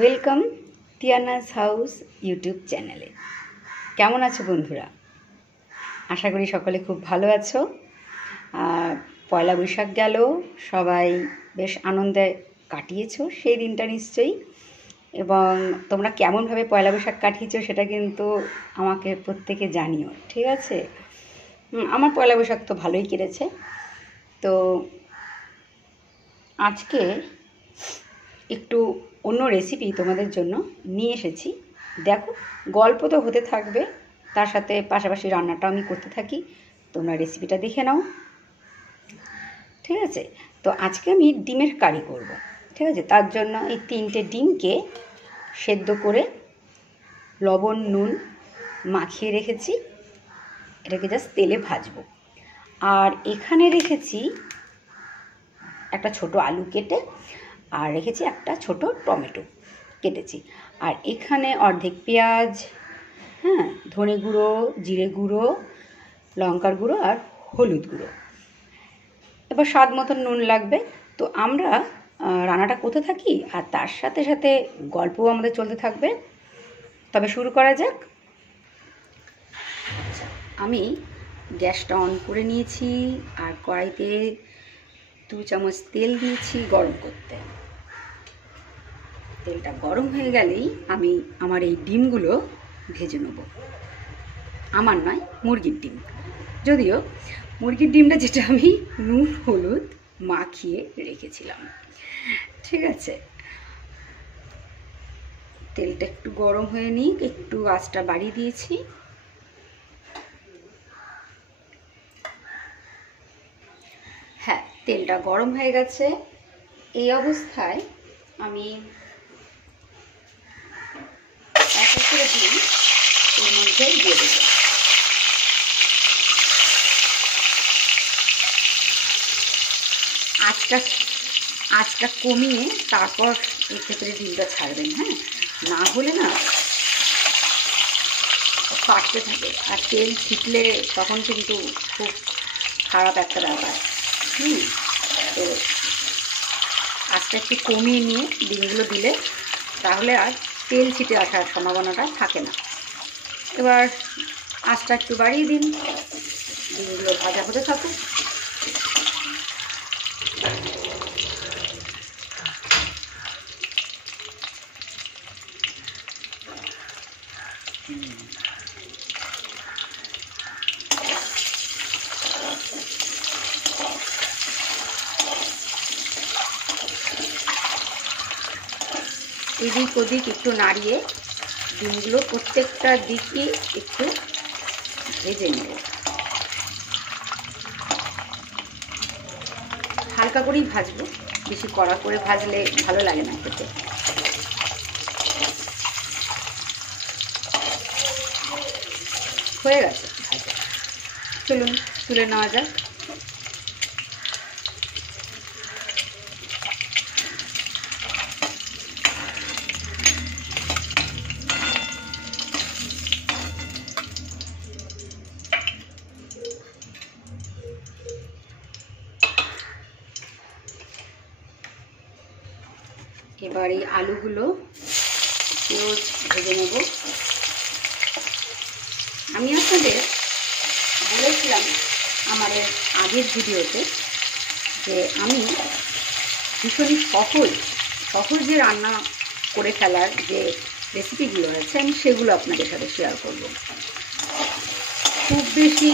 Welcome টিয়ানাস house YouTube চ্যানেলে। কেমন আছো বন্ধুরা? আশা করি সকলে খুব ভালো আছো। পয়লা বৈশাখ গেল, সবাই বেশ আনন্দে কাটিয়েছো সেই দিনটা নিশ্চয়ই। এবং তোমরা কেমনভাবে পয়লা বৈশাখ কাটিয়েছো সেটা কিন্তু আমাকে প্রত্যেকে জানিও, ঠিক আছে? আমার পয়লা বৈশাখ তো ভালোই কেটেছে। তো আজকে একটু অন্য রেসিপি তোমাদের জন্য নিয়ে এসেছি। দেখো, গল্প তো হতে থাকবে, তার সাথে পাশাপাশি রান্নাটাও আমি করতে থাকি। তোমরা রেসিপিটা দেখে নাও, ঠিক আছে? তো আজকে আমি ডিমের কারি করব, ঠিক আছে? তার জন্য এই 3টে ডিমকে সেদ্ধ করে লবণ নুন মাখিয়ে রেখেছি। এটাকে জাস্ট তেলে ভাজবো। আর এখানে রেখেছি একটা ছোট আলু কেটে, আর রেখেছি একটা ছোট টমেটো কেটেছি। আর এখানে অর্ধেক পেঁয়াজ, ধনে গুঁড়ো, জিরে গুঁড়ো, লঙ্কার গুঁড়ো আর হলুদ গুঁড়ো। এবার স্বাদ মতন নুন লাগবে। তো আমরা রান্নাটা করতে থাকি আর তার সাথে সাথে গল্পও আমাদের চলতে থাকবে। তবে শুরু করা যাক। আমি গ্যাসটা অন করে নিয়েছি আর কড়াইতে 2 চামচ তেল দিয়েছি গরম করতে। তেলটা গরম হয়ে গেলেই আমি আমার এই ডিমগুলো ভেজে নেব। আমার নয়, মুরগির ডিম। যদিও মুরগির ডিমটা যেটা আমি নুন হলুদ মাখিয়ে রেখেছিলাম, ঠিক আছে? তেলটা একটু গরম হয়ে নিক, একটু আঁচটা বাড়িয়ে দিয়েছি। হ্যাঁ, তেলটা গরম হয়ে গেছে। এই অবস্থায় আমি এক এক করে ডিম এর মধ্যে দিয়ে দেবো। আঁচটা কমিয়ে তারপর এর ক্ষেত্রে ডিমটা ছাড়বেন, না হলে না ফাটতে থাকে আর তেল ছিটলে তখন কিন্তু খুব খারাপ একটা ব্যাপার। তো আঁচটা একটু কমিয়ে নিয়ে ডিমগুলো দিলে তাহলে আর তেল ছিটে আসার সম্ভাবনাটা থাকে না। এবার আঁচটা একটু বাড়িয়ে দিন, ডিমগুলো ভাজা হতে থাকুক। এদিক ওদিক একটু নাড়িয়ে ডিমগুলো প্রত্যেকটা দিকই একটু ভেজে নেব। হালকা করেই ভাজবো, বেশি কড়া করে ভাজলে ভালো লাগে না খেতে। হয়ে গেছে ভাজা, চলুন তুলে নেওয়া যাক। এবার এই আলুগুলো একটু ভেজে নেব। আমি আপনাদের বলেছিলাম আমার আগের ভিডিওতে যে আমি ভীষণই সহজে রান্না করে ফেলার যে রেসিপিগুলো আছে আমি সেগুলো আপনাদের সাথে শেয়ার করব। খুব বেশি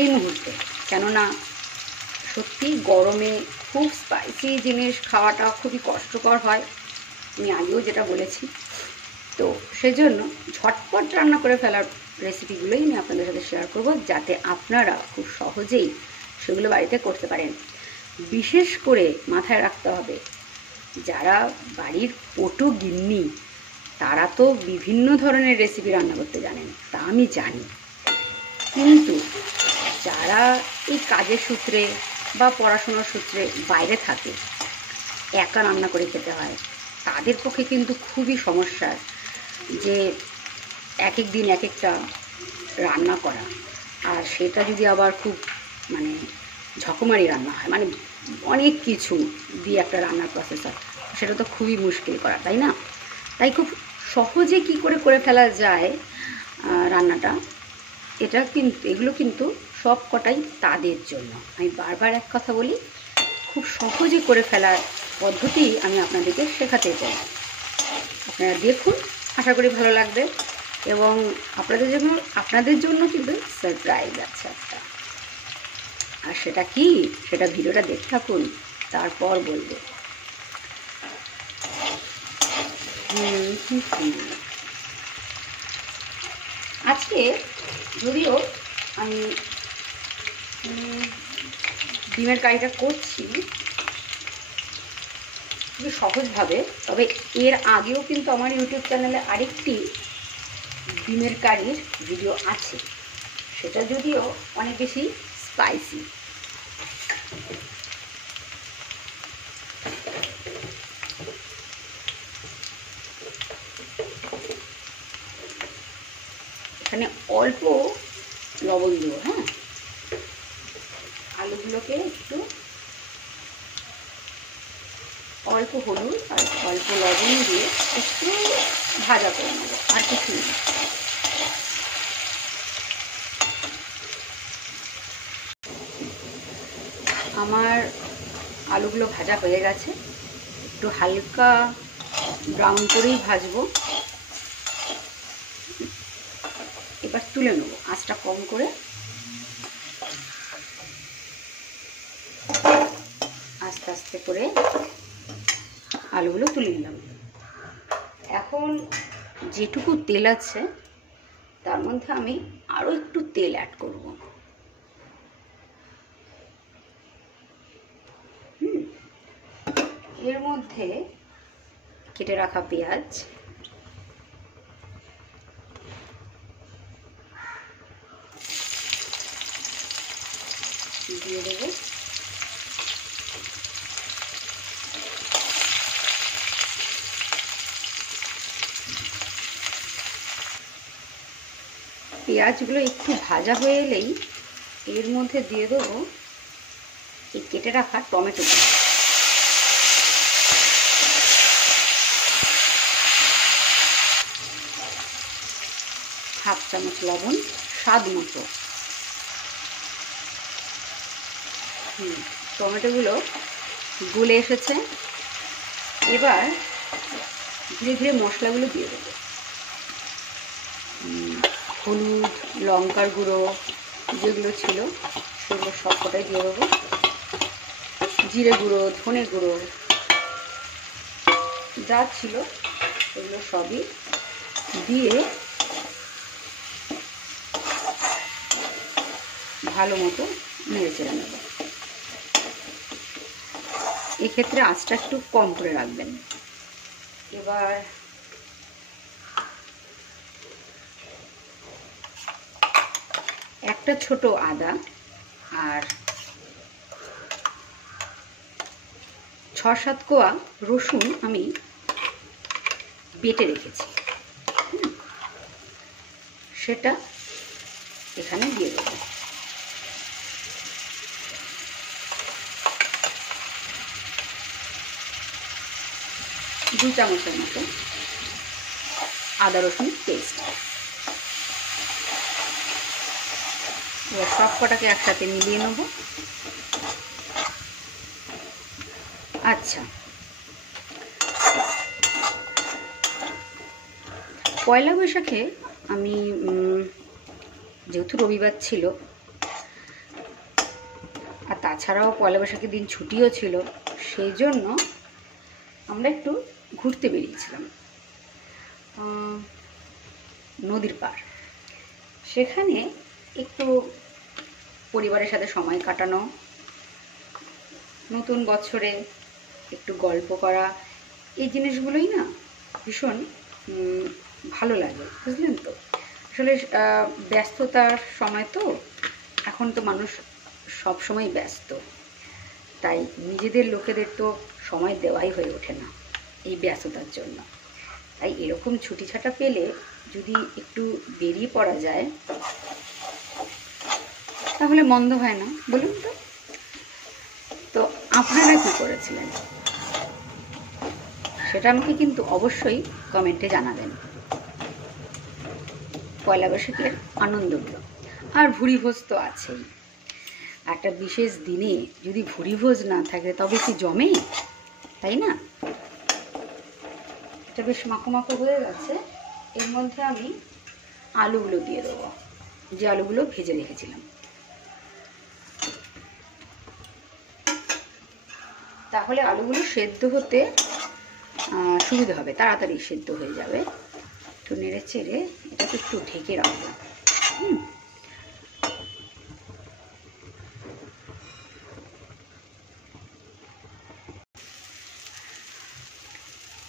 এই মুহূর্তে, কেননা সত্যি গরমে খুব স্পাইসি জিনিস খাওয়াটা খুবই কষ্টকর হয়, আমি আগেও যেটা বলেছি। তো সেজন্য ঝটপট রান্না করে ফেলার রেসিপিগুলোই আমি আপনাদের সাথে শেয়ার করব, যাতে আপনারা খুব সহজেই সেগুলো বাড়িতে করতে পারেন। বিশেষ করে মাথায় রাখতে হবে, যারা বাড়ির পটু গিন্নি তারা তো বিভিন্ন ধরনের রেসিপি রান্না করতে জানেন, তা আমি জানি। কিন্তু যারা এই কাজের সূত্রে বা পড়াশোনার সূত্রে বাইরে থাকে, একা রান্না করে খেতে হয়, তাদের পক্ষে কিন্তু খুবই সমস্যার যে এক এক দিন এক একটা রান্না করা। আর সেটা যদি আবার খুব ঝকমারি রান্না হয়, অনেক কিছু দিয়ে একটা রান্নার প্রসেস হয়, সেটা তো খুবই মুশকিল করা, তাই না? তাই খুব সহজে কি করে ফেলা যায় রান্নাটা, এগুলো কিন্তু সব কটাই তাদের জন্য। আমি বারবার এক কথা বলি, খুব সহজে করে ফেলার পদ্ধতি আমি আপনাদেরকে শেখাতে চাই। আপনারা দেখুন, আশা করি ভালো লাগবে। এবং আপনাদের জন্য কিন্তু সারপ্রাইজ আছে একটা। আর সেটা কি, সেটা ভিডিওটা দেখতে থাকুন, তারপর বলবো। আজকে যদিও আমি ডিমের কারিটা করছি খুবই সহজভাবে, তবে এর আগেও কিন্তু আমার ইউটিউব চ্যানেলে আরেকটি ডিমের কারির ভিডিও আছে, সেটা যদিও অনেক বেশি স্পাইসি। এখানে অল্প লবণ দেবো, হ্যাঁ, আলুগুলোকে একটু অল্প হলুদ আর অল্প লবণ দিয়ে একটু ভাজা করে নেবো, আর কিছু নেই। আমার আলুগুলো ভাজা হয়ে গেছে, একটু হালকা ব্রাউন করেই ভাজবো। এবার তুলে নেবো, আঁচটা কম করে আস্তে আস্তে করে আলুগুলো তুলে নিলাম। এখন যেটুকু তেল আছে তার মধ্যে আমি আরও একটু তেল অ্যাড করব। এর মধ্যে কেটে রাখা পেঁয়াজ, দিয়ে দেবো। পেঁয়াজগুলো একটু ভাজা হয়ে এলেই এর মধ্যে দিয়ে দেবো এই কেটে রাখা টমেটোগুলো। হাফ চামচ লবণ, স্বাদ মতো। টমেটোগুলো গলে এসেছে, এবার ধীরে ধীরে মশলাগুলো দিয়ে দেবো। হলুদ, লঙ্কার গুঁড়ো যেগুলো ছিল সেগুলো সবকটাই দিয়ে দেবো। জিরে গুঁড়ো, ধনে গুঁড়ো যা ছিল সেগুলো সবই দিয়ে ভালো মতো নেড়ে চেড়ে নেব। এক্ষেত্রে আঁচটা একটু কম করে রাখবেন। এবার একটা ছোট আদা আর 6-7 কোয়া রসুন আমি বেটে রেখেছি, সেটা এখানে দিয়ে দেব। দু চামচের মতো আদা রসুন পেস্ট। এবার সব কটাকে একসাথে মিলিয়ে নেব। আচ্ছা, পয়লা বৈশাখে আমি যেহেতু রবিবার ছিল আর তাছাড়াও পয়লা বৈশাখের দিন ছুটিও ছিল, সেই জন্য আমরা একটু ঘুরতে বেরিয়েছিলাম নদীর পাড়। সেখানে একটু পরিবারের সাথে সময় কাটানো, নতুন বছরে একটু গল্প করা, এই জিনিসগুলোই না ভীষণ ভালো লাগে, বুঝলেন তো। আসলে ব্যস্ততার সময় তো, এখন তো মানুষ সব সময় ব্যস্ত, তাই নিজেদের লোকেদের তো সময় দেওয়াই হয়ে ওঠে না এই ব্যস্ততার জন্য। তাই এরকম ছুটি ছাটা পেলে যদি একটু বেরিয়ে পড়া যায় তাহলে মন্দ হয় না, বলুন তো। তো আপনারা কী করেছিলেন সেটা আমাকে কিন্তু অবশ্যই কমেন্টে জানাবেন। পয়লা বৈশাখের আনন্দগুলো আর ভুরিভোজ তো আছেই। একটা বিশেষ দিনে যদি ভুরিভোজ না থাকে তবে কি জমে, তাই না? এটা বেশ মাখো মাখো হয়ে গেছে। এর মধ্যে আমি আলুগুলো দিয়ে দেবো, যে আলুগুলো ভেজে রেখেছিলাম। তাহলে আলুগুলো সেদ্ধ হতে সুবিধা হবে, তাড়াতাড়ি সেদ্ধ হয়ে যাবে। একটু নেড়ে চেড়ে এটাকে একটু ঢেকে রাখবো।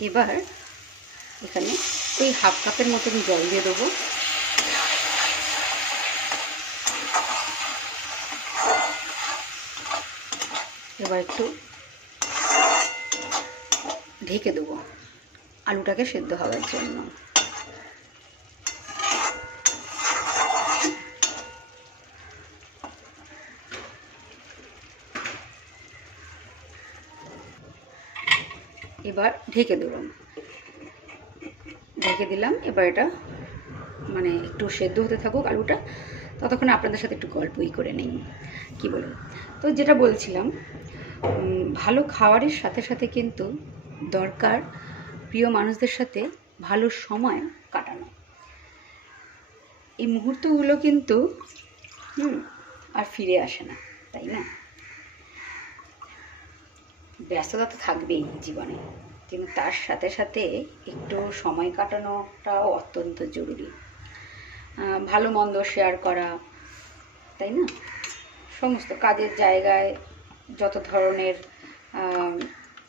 এবার এখানে ওই হাফ কাপের মতন জল দিয়ে দেবো। এবার একটু ঢেকে দেবো আলুটাকে সেদ্ধ হওয়ার জন্য। এবার ঢেকে দেবো, ঢেকে দিলাম। এবার এটা মানে একটু সেদ্ধ হতে থাকুক আলুটা, ততক্ষণ আপনাদের সাথে একটু গল্পই করে নেই, কি বলুন। তো যেটা বলছিলাম, ভালো খাবারের সাথে সাথে কিন্তু দরকার প্রিয় মানুষদের সাথে ভালো সময় কাটানো। এই মুহূর্তগুলো কিন্তু আর ফিরে আসে না, তাই না? ব্যস্ততা তো থাকবেই জীবনে, কিন্তু তার সাথে সাথে একটু সময় কাটানোটাও অত্যন্ত জরুরি। ভালো মন্দ শেয়ার করা, তাই না? সমস্ত কাজের জায়গায় যত ধরনের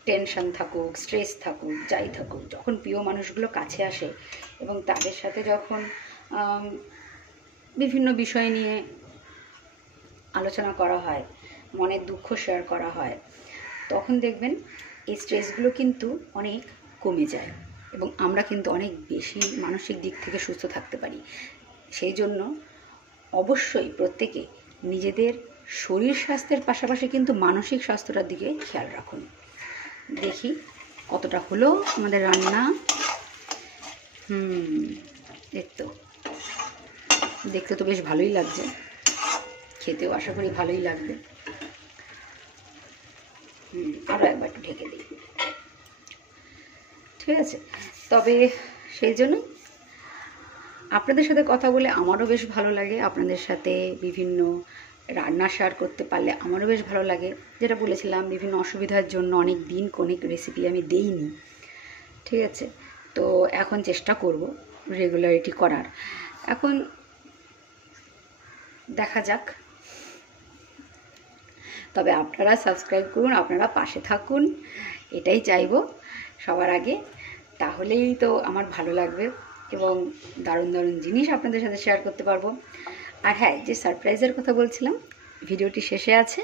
টেনশন থাকুক, স্ট্রেস থাকুক, যাই থাকুক, যখন প্রিয় মানুষগুলো কাছে আসে এবং তাদের সাথে যখন বিভিন্ন বিষয় নিয়ে আলোচনা করা হয়, মনের দুঃখ শেয়ার করা হয়, তখন দেখবেন এই স্ট্রেসগুলো কিন্তু অনেক কমে যায় এবং আমরা কিন্তু অনেক বেশি মানসিক দিক থেকে সুস্থ থাকতে পারি। সেই জন্য অবশ্যই প্রত্যেকে নিজেদের শরীর স্বাস্থ্যের পাশাপাশি কিন্তু মানসিক স্বাস্থ্যটার দিকে খেয়াল রাখুন। দেখি কতটা হলো আমাদের রান্না। দেখতে তো বেশ ভালোই লাগছে, খেতেও আশা করি ভালোই লাগবে। আরও একবার একটু ঢেকে দিই, ঠিক আছে? তবে সেই জন্য আপনাদের সাথে কথা বলে আমারও বেশ ভালো লাগে, আপনাদের সাথে বিভিন্ন রান্না শেয়ার করতে পারলে আমারও বেশ ভালো লাগে। যেটা বলেছিলাম, বিভিন্ন অসুবিধার জন্য অনেক দিন অনেক রেসিপি আমি দেইনি, ঠিক আছে? তো এখন চেষ্টা করব রেগুলারিটি করার। এখন দেখা যাক। তবে আপনারা সাবস্ক্রাইব করুন, আপনারা পাশে থাকুন, এটাই চাইবো সবার আগে। তাহলেই তো আমার ভালো লাগবে এবং দারুণ দারুণ জিনিস আপনাদের সাথে শেয়ার করতে পারবো। আর হ্যাঁ, যে সারপ্রাইজের কথা বলছিলাম ভিডিওটি শেষে আছে,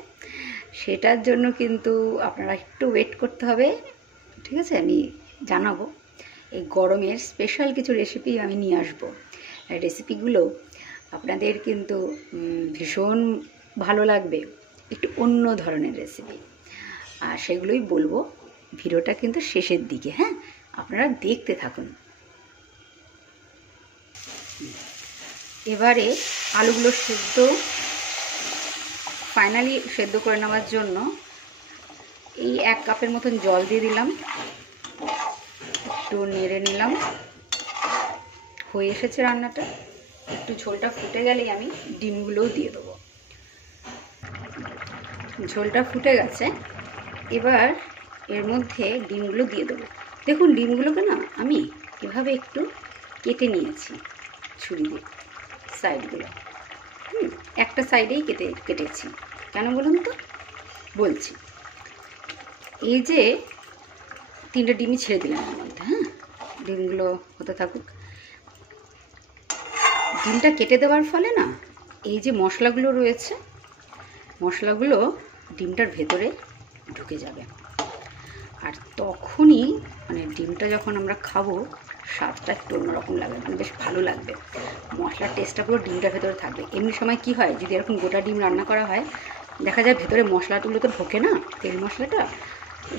সেটার জন্য কিন্তু আপনারা একটু ওয়েট করতে হবে, ঠিক আছে? আমি জানাবো এই গরমের স্পেশাল কিছু রেসিপি আমি নিয়ে আসবো। রেসিপিগুলো আপনাদের কিন্তু ভীষণ ভালো লাগবে, একটু অন্য ধরনের রেসিপি, আর সেগুলোই বলবো। ভিডিওটা কিন্তু শেষের দিকে, হ্যাঁ, আপনারা দেখতে থাকুন। এবারে আলুগুলো ফাইনালি সেদ্ধ করে নেওয়ার জন্য এই 1 কাপের মতন জল দিয়ে দিলাম, একটু নেড়ে নিলাম। হয়ে এসেছে রান্নাটা। একটু ঝোলটা ফুটে গেলেই আমি ডিমগুলোও দিয়ে দেবো। ঝোলটা ফুটে গেছে, এবার এর মধ্যে ডিমগুলো দিয়ে দেবো। দেখুন, ডিমগুলোকে না আমি এভাবে একটু কেটে নিয়েছি ছুরি দিয়ে, সাইডগুলো একটা সাইডেই কেটেছি। কেন বলুন তো? বলছি। এই যে 3টে ডিমই ছেড়ে দিলাম এর মধ্যে, হ্যাঁ, ডিমগুলো হতে থাকুক। ডিমটা কেটে দেওয়ার ফলে না এই যে মশলাগুলো রয়েছে, মশলাগুলো ডিমটার ভেতরে ঢুকে যাবে, আর তখনই মানে ডিমটা যখন আমরা খাবো স্বাদটা একটু অন্যরকম লাগবে, মানে বেশ ভালো লাগবে। মশলার টেস্টটা পুরো ডিমটার ভেতরে থাকবে। এমনি সময় কি হয়, যদি এরকম গোটা ডিম রান্না করা হয় দেখা যায় ভেতরে মশলাগুলো তো ঢোকে না, তেল মশলাটা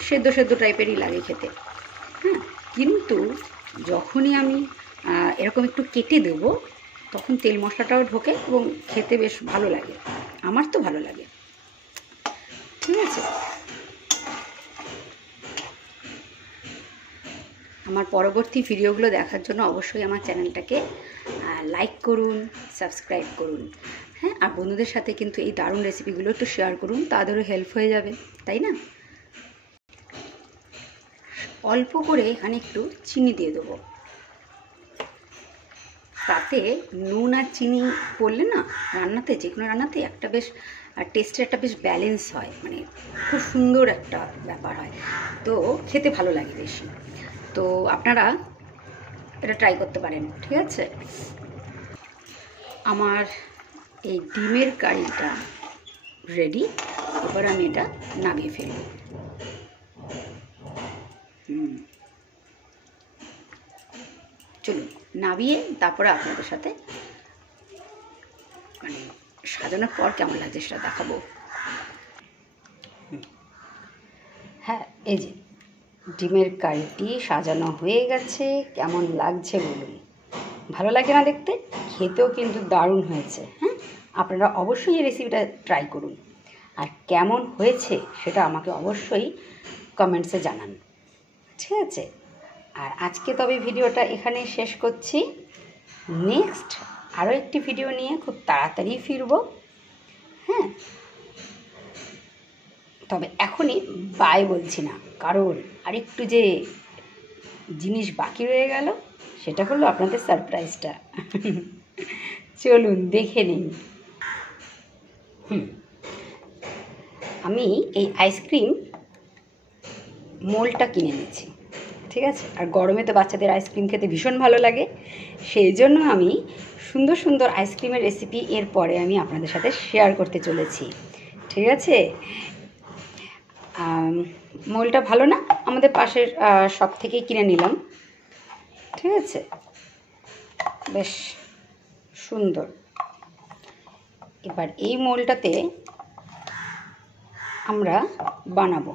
সেদ্ধ সেদ্ধ টাইপেরই লাগে খেতে। হ্যাঁ, কিন্তু যখনই আমি এরকম একটু কেটে দেবো তখন তেল মশলাটাও ঢোকে এবং খেতে বেশ ভালো লাগে, আমার তো ভালো লাগে। ঠিক আছে, আমার পরবর্তী ভিডিওগুলো দেখার জন্য অবশ্যই আমার চ্যানেলটাকে লাইক করুন, সাবস্ক্রাইব করুন। হ্যাঁ, আর বন্ধুদের সাথে কিন্তু এই দারুণ রেসিপিগুলো একটু শেয়ার করুন, তাদেরও হেল্প হয়ে যাবে, তাই না? অল্প করে এখানে একটু চিনি দিয়ে দেবো, তাতে নুন আর চিনি পড়লে না রান্নাতে, যে কোনো রান্নাতে একটা বেশ টেস্টের একটা বেশ ব্যালেন্স হয়, মানে খুব সুন্দর একটা ব্যাপার হয়, তো খেতে ভালো লাগে বেশি। তো আপনারা এটা ট্রাই করতে পারেন। ঠিক আছে, আমার এই ডিমের কারিটা রেডি। এবার আমি এটা নামিয়ে ফেলব। চলুন নামিয়ে তারপরে আপনাদের সাথে মানে সাজানোর পর কেমন লাগছে সেটা দেখাবো। হ্যাঁ, এই যে ডিমের কারিটি সাজানো হয়ে গেছে। কেমন লাগছে বলুন? ভালো লাগে না দেখতে? খেতেও কিন্তু দারুণ হয়েছে। হ্যাঁ, আপনারা অবশ্যই এই রেসিপিটা ট্রাই করুন, আর কেমন হয়েছে সেটা আমাকে অবশ্যই কমেন্টসে জানান। ঠিক আছে, আর আজকে তবে ভিডিওটা এখানে শেষ করছি। নেক্সট আরও একটি ভিডিও নিয়ে খুব তাড়াতাড়ি ফিরব। হ্যাঁ, তবে এখনই বাই বলছি না, কারণ আরেকটু যে জিনিস বাকি রয়ে গেল, সেটা হলো আপনাদের সারপ্রাইজটা। চলুন দেখে নিন। আমি এই আইসক্রিম মোলটা কিনে নিয়েছি। ঠিক আছে, আর গরমে তো বাচ্চাদের আইসক্রিম খেতে ভীষণ ভালো লাগে, সেই জন্য আমি সুন্দর সুন্দর আইসক্রিমের রেসিপি এরপরে আমি আপনাদের সাথে শেয়ার করতে চলেছি। ঠিক আছে, মোলটা ভালো না, আমাদের পাশের শপ থেকেই কিনে নিলাম। ঠিক আছে, বেশ সুন্দর। এবার এই মোলটাতে আমরা বানাবো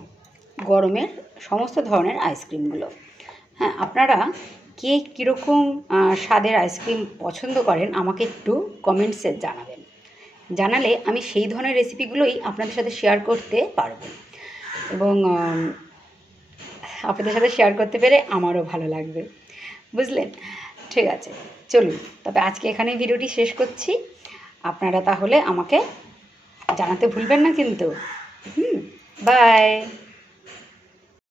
গরমের সমস্ত ধরনের আইসক্রিমগুলো। হ্যাঁ, আপনারা কে কীরকম স্বাদের আইসক্রিম পছন্দ করেন আমাকে একটু কমেন্টসে জানাবেন, জানালে আমি সেই ধরনের রেসিপিগুলোই আপনাদের সাথে শেয়ার করতে পারবো, এবং আপনাদের সাথে শেয়ার করতে পেরে আমারও ভালো লাগবে, বুঝলেন? ঠিক আছে, চলুন তবে আজকে এখানেই ভিডিওটি শেষ করছি। আপনারা তাহলে আমাকে জানাতে ভুলবেন না কিন্তু। বাই।